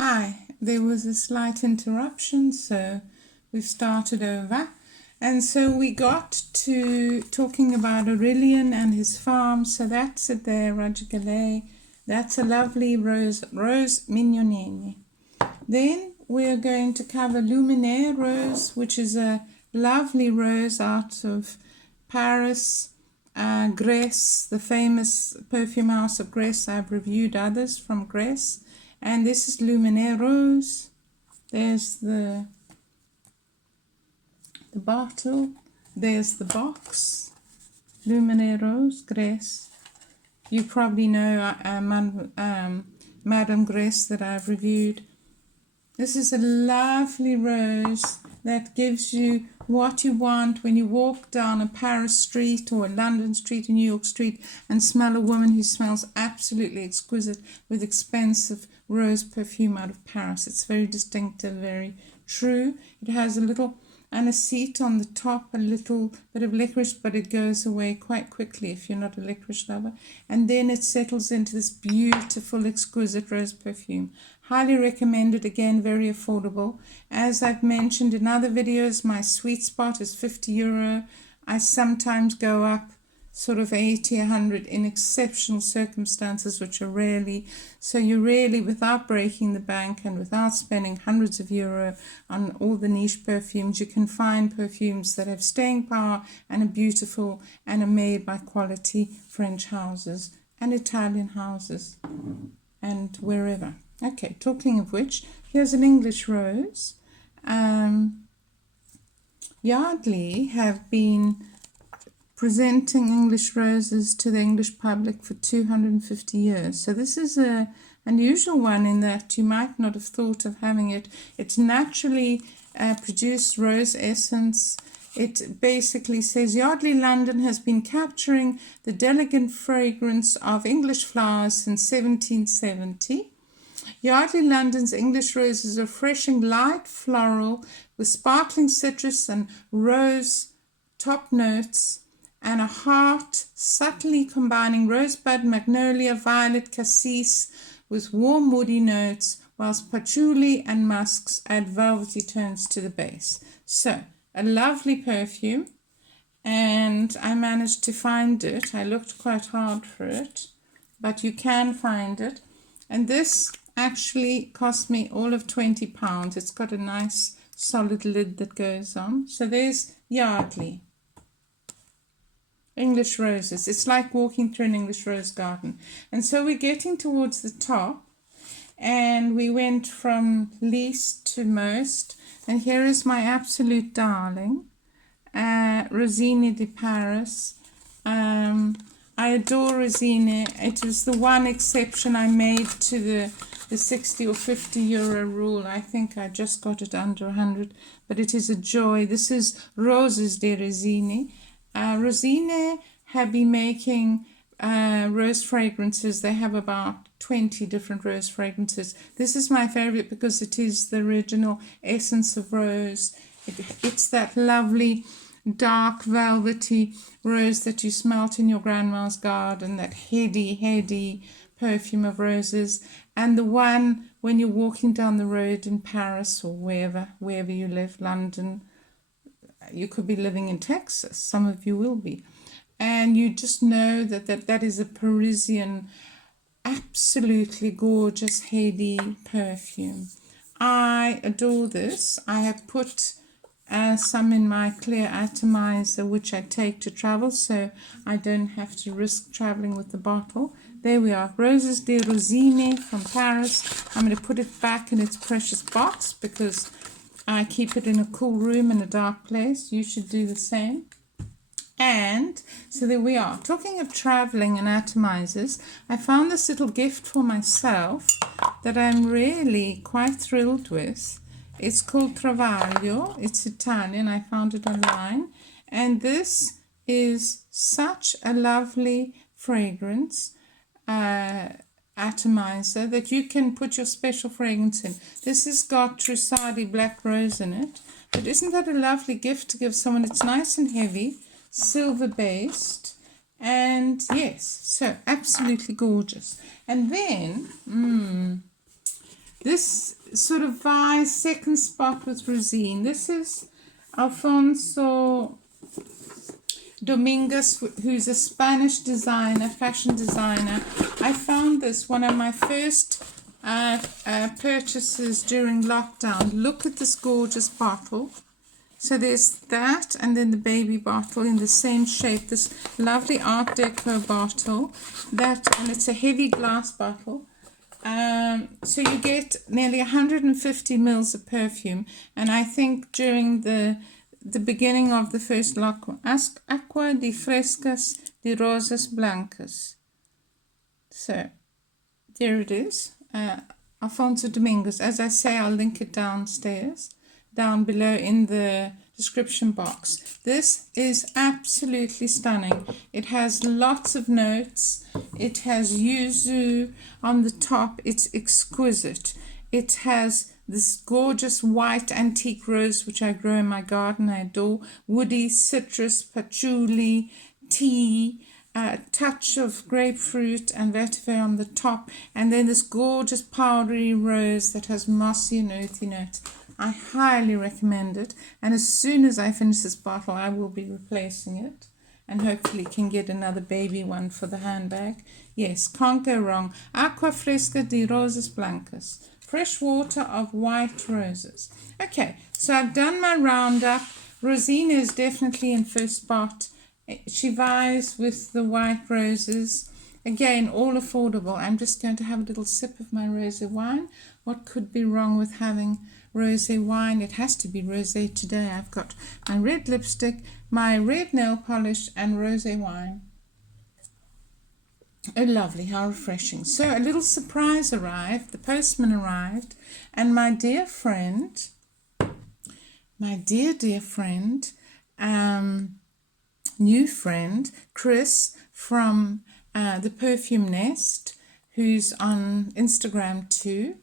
Hi, there was a slight interruption, so we've started over. And so we got to talking about Aurelien and his farm. So that's it there, Gallet. That's a lovely rose Mignonnerie. Then we're going to cover Luminaire Rose, which is a lovely rose out of Paris. Gres, the famous perfume house of Gres. I've reviewed others from Gres. And this is Luminaire Rose. There's the bottle. There's the box. Luminaire Rose, Gres. You probably know Madame Gres that I've reviewed. This is a lovely rose that gives you what you want when you walk down a Paris street or a London street, a New York street, and smell a woman who smells absolutely exquisite with expensive rose perfume out of Paris. It's very distinctive, very true. It has a little anisette on the top, a little bit of licorice, but it goes away quite quickly if you're not a licorice lover. And then it settles into this beautiful, exquisite rose perfume. Highly recommended, again, very affordable. As I've mentioned in other videos, my sweet spot is €50. I sometimes go up sort of 80, 100 in exceptional circumstances, which are rarely. So you really, without breaking the bank and without spending hundreds of euro on all the niche perfumes, you can find perfumes that have staying power and are beautiful and are made by quality French houses and Italian houses and wherever. Okay, talking of which, here's an English rose. Yardley have been presenting English roses to the English public for 250 years. So this is a unusual one in that you might not have thought of having it. It's naturally produced rose essence. It basically says Yardley London has been capturing the delicate fragrance of English flowers since 1770. Yardley London's English roses are refreshing, light floral with sparkling citrus and rose top notes, and a heart subtly combining rosebud, magnolia, violet, cassis with warm woody notes, whilst patchouli and musks add velvety tones to the base. So, a lovely perfume, and I managed to find it. I looked quite hard for it, but you can find it. And this actually cost me all of £20. It's got a nice solid lid that goes on. So there's Yardley. English roses. It's like walking through an English rose garden. And so we're getting towards the top, and we went from least to most. And here is my absolute darling, Rosini De Paris. I adore Rosine. It was the one exception I made to the 60 or 50 euro rule. I think I just got it under 100, but it is a joy. This is Roses de Rosine. Rosine have been making rose fragrances. They have about 20 different rose fragrances. This is my favorite because it is the original essence of rose. It's that lovely dark velvety rose that you smelt in your grandma's garden, that heady perfume of roses, and the one when you're walking down the road in Paris or wherever you live, London. You could be living in Texas, some of you will be, and you just know that is a Parisian, absolutely gorgeous, heady perfume. I adore this. I have put some in my clear atomizer, which I take to travel, so I don't have to risk traveling with the bottle. There we are, Roses de Rosine from Paris. I'm going to put it back in its precious box because I keep it in a cool room in a dark place. You should do the same. And so there we are. Talking of traveling and atomizers, I found this little gift for myself that I'm really quite thrilled with. It's called Travaglio. It's Italian. I found it online. And this is such a lovely fragrance atomizer that you can put your special fragrance in. This has got Trussardi Black Rose in it. But isn't that a lovely gift to give someone? It's nice and heavy, silver based, and yes, so absolutely gorgeous. And then This sort of vies second spot with Rosine. This is Alfonso Dominguez, who's a Spanish designer, fashion designer. I found this one of my first purchases during lockdown. Look at this gorgeous bottle. So there's that, and then the baby bottle in the same shape, this lovely Art Deco bottle, and it's a heavy glass bottle. So you get nearly 150 mils of perfume, and I think during the beginning of the first lockdown, Aqua de Frescas de Rosas Blancas. So there it is, Alfonso Dominguez. As I say, I'll link it down below in the description box. This is absolutely stunning. It has lots of notes. It has yuzu on the top. It's exquisite. It has this gorgeous white antique rose, which I grow in my garden. I adore. Woody, citrus, patchouli, tea, a touch of grapefruit and vetiver on the top, and then this gorgeous powdery rose that has mossy and earthy notes. I highly recommend it, and as soon as I finish this bottle I will be replacing it, and hopefully can get another baby one for the handbag. Yes, can't go wrong. Aqua Fresca de Rosas Blancas, fresh water of white roses. Okay, so I've done my roundup. Rosine is definitely in first spot. She vies with the white roses. Again, all affordable. I'm just going to have a little sip of my rosé wine. What could be wrong with having rosé wine? It has to be rosé today. I've got my red lipstick, my red nail polish, and rosé wine. Oh, lovely, how refreshing. So a little surprise arrived. The postman arrived, and my dear friend, new friend, Chris from the Perfume Nest, who's on Instagram too,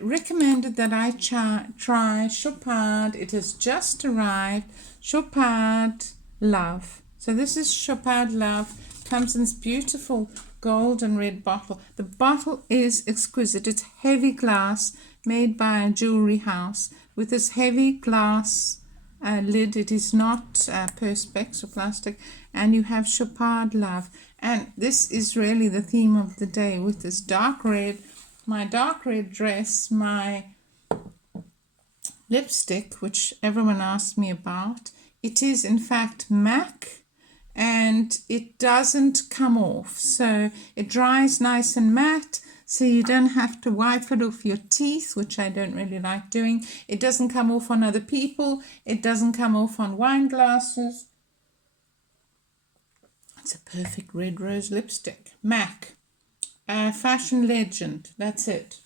recommended that I try Chopard. It has just arrived, Chopard Love. So this is Chopard Love. Comes in this beautiful gold and red bottle. The bottle is exquisite. It's heavy glass, made by a jewelry house with this heavy glass lid. It is not perspex or plastic, and you have Chopard Love, and this is really the theme of the day with this dark red, my dark red dress, my lipstick, which everyone asked me about. It is in fact MAC, and it doesn't come off, so it dries nice and matte, so you don't have to wipe it off your teeth, which I don't really like doing. It doesn't come off on other people. It doesn't come off on wine glasses. It's a perfect red rose lipstick. MAC. Fashion legend. That's it.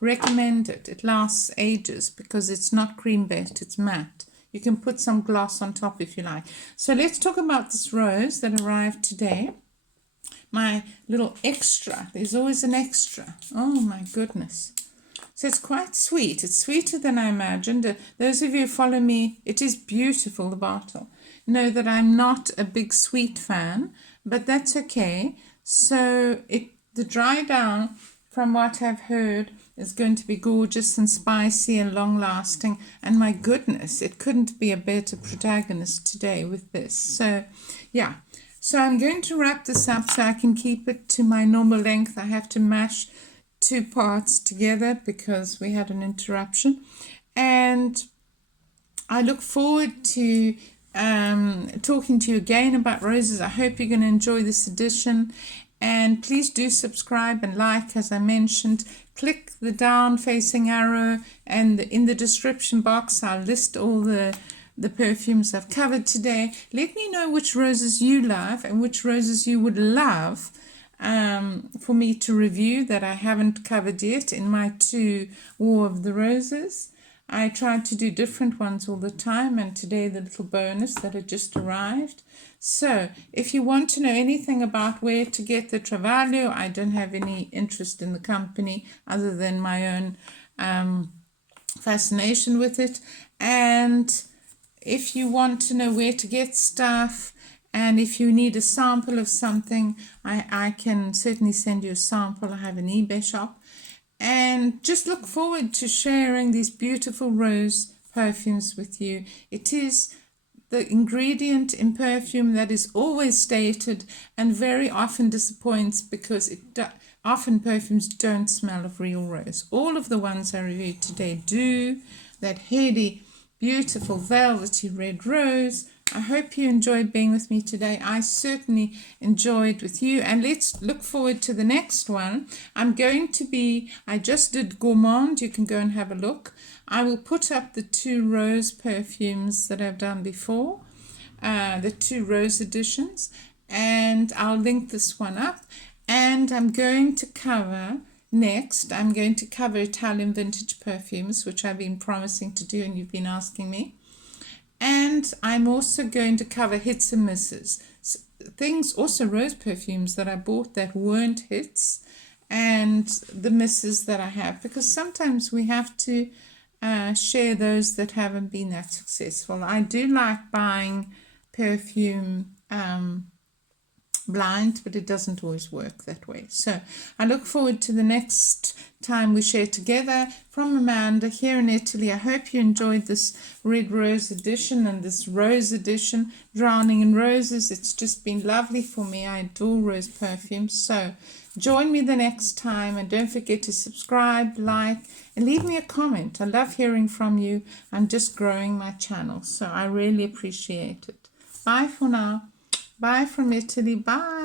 Recommend it. It lasts ages because it's not cream based. It's matte. You can put some gloss on top if you like. So let's talk about this rose that arrived today. My little extra. There's always an extra. Oh my goodness. So it's quite sweet. It's sweeter than I imagined. Those of you who follow me, it is beautiful, the bottle. Know that I'm not a big sweet fan, but that's okay. So the dry down, from what I've heard, is going to be gorgeous and spicy and long lasting. And my goodness, it couldn't be a better protagonist today with this. So yeah. So I'm going to wrap this up so I can keep it to my normal length. I have to mash two parts together because we had an interruption. And I look forward to talking to you again about roses. I hope you're going to enjoy this edition. And please do subscribe and like, as I mentioned. Click the down facing arrow, and in the description box I'll list all the perfumes I've covered today. Let me know which roses you love and which roses you would love for me to review that I haven't covered yet in my 2 War of the Roses. I try to do different ones all the time, and today the little bonus that had just arrived. So if you want to know anything about where to get the Travaglio, I don't have any interest in the company other than my own fascination with it. And if you want to know where to get stuff, and if you need a sample of something, I can certainly send you a sample. I have an eBay shop. and just look forward to sharing these beautiful rose perfumes with you. It is the ingredient in perfume that is always stated and very often disappoints, because often perfumes don't smell of real rose. All of the ones I reviewed today do. That heady, beautiful, velvety red rose. I hope you enjoyed being with me today. I certainly enjoyed with you. And let's look forward to the next one. I just did Gourmand. You can go and have a look. I will put up the 2 rose perfumes that I've done before, the 2 rose editions, and I'll link this one up. And I'm going to cover Italian vintage perfumes, which I've been promising to do and you've been asking me. And I'm also going to cover hits and misses. Things, also rose perfumes that I bought that weren't hits, and the misses that I have, because sometimes we have to share those that haven't been that successful. I do like buying perfume blind, but it doesn't always work that way. So I look forward to the next time we share together. From Amanda here in Italy, I hope you enjoyed this red rose edition and this rose edition, Drowning in Roses. It's just been lovely for me. I adore rose perfumes. So join me the next time, and don't forget to subscribe, like, and leave me a comment. I love hearing from you. I'm just growing my channel, so I really appreciate it. Bye for now. Bye from Italy. Bye.